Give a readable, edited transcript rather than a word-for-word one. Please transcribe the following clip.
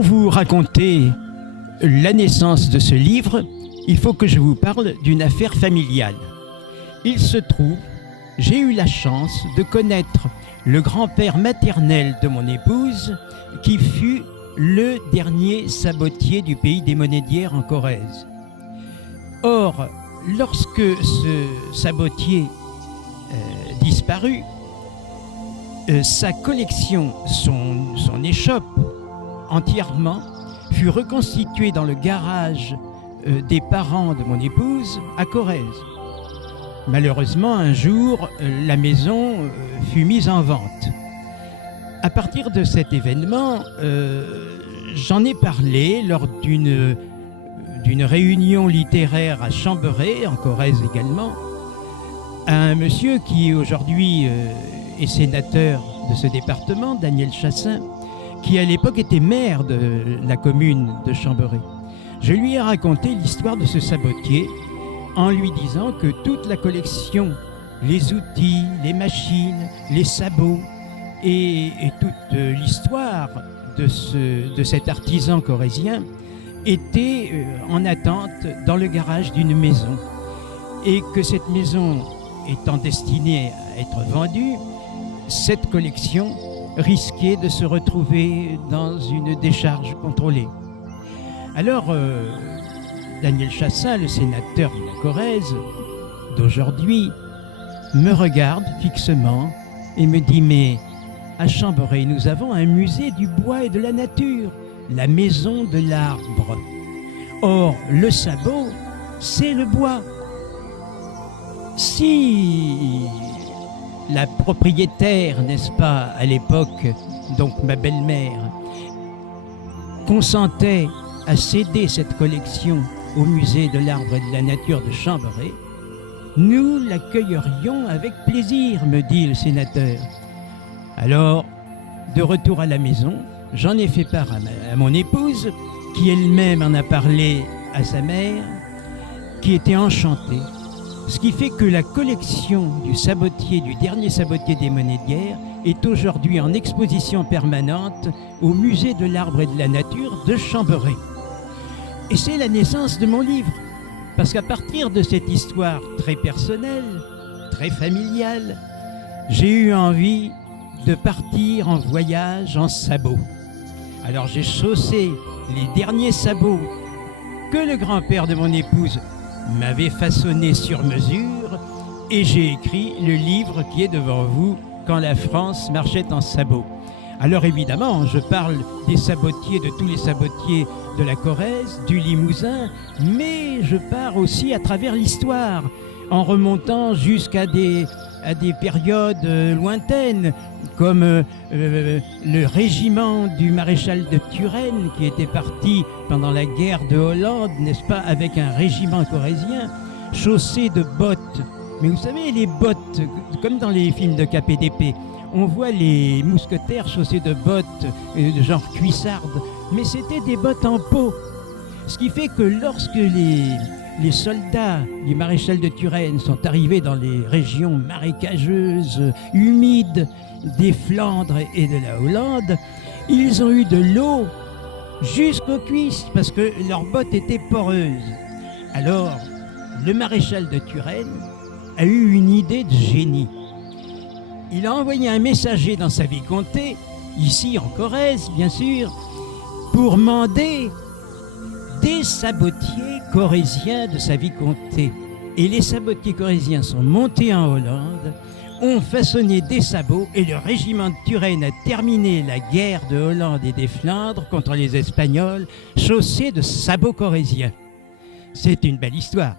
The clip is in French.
Pour vous raconter la naissance de ce livre, il faut que je vous parle d'une affaire familiale. Il se trouve, j'ai eu la chance de connaître le grand-père maternel de mon épouse, qui fut le dernier sabotier du pays des Monédières en Corrèze. Or, lorsque ce sabotier disparut, sa collection, son échoppe entièrement, fut reconstituée dans le garage des parents de mon épouse à Corrèze. Malheureusement, un jour, la maison fut mise en vente. À partir de cet événement, j'en ai parlé lors d'une réunion littéraire à Chamberet, en Corrèze également, à un monsieur qui aujourd'hui est sénateur de ce département, Daniel Chassin, qui à l'époque était maire de la commune de Chamberet. Je lui ai raconté l'histoire de ce sabotier en lui disant que toute la collection, les outils, les machines, les sabots et toute l'histoire de cet artisan corrézien était en attente dans le garage d'une maison, et que cette maison étant destinée à être vendue, cette collection risquait de se retrouver dans une décharge contrôlée. Alors, Daniel Chassin, le sénateur de la Corrèze d'aujourd'hui, me regarde fixement et me dit « Mais à Chamberet, nous avons un musée du bois et de la nature, la maison de l'arbre. Or, le sabot, c'est le bois. Si la propriétaire, n'est-ce pas, à l'époque, donc ma belle-mère, consentait à céder cette collection au musée de l'arbre et de la nature de Chamberet, nous l'accueillerions avec plaisir, me dit le sénateur. Alors, de retour à la maison, j'en ai fait part à mon épouse, qui elle-même en a parlé à sa mère, qui était enchantée. Ce qui fait que la collection du dernier sabotier des Monédières, est aujourd'hui en exposition permanente au musée de l'arbre et de la nature de Chamberet. Et c'est la naissance de mon livre, parce qu'à partir de cette histoire très personnelle, très familiale, j'ai eu envie de partir en voyage en sabots. Alors j'ai chaussé les derniers sabots que le grand-père de mon épouse m'avait façonnés sur mesure, et j'ai écrit le livre qui est devant vous, Quand la France marchait en sabots. Alors évidemment, je parle des sabotiers, de tous les sabotiers de la Corrèze, du Limousin, mais je pars aussi à travers l'histoire, en remontant jusqu'à des périodes lointaines, comme le régiment du maréchal de Turenne, qui était parti pendant la guerre de Hollande, n'est-ce pas, avec un régiment corrézien, chaussé de bottes. Mais vous savez, les bottes, comme dans les films de KPDP, on voit les mousquetaires chaussés de bottes de genre cuissardes, mais c'était des bottes en peau. Ce qui fait que lorsque les soldats du maréchal de Turenne sont arrivés dans les régions marécageuses, humides des Flandres et de la Hollande, ils ont eu de l'eau jusqu'aux cuisses parce que leurs bottes étaient poreuses. Alors, le maréchal de Turenne a eu une idée de génie. Il a envoyé un messager dans sa vicomté, ici en Corrèze bien sûr, pour mander des sabotiers corréziens de sa vicomté. Et les sabotiers corréziens sont montés en Hollande, ont façonné des sabots, et le régiment de Turenne a terminé la guerre de Hollande et des Flandres contre les Espagnols, chaussés de sabots corréziens. C'est une belle histoire.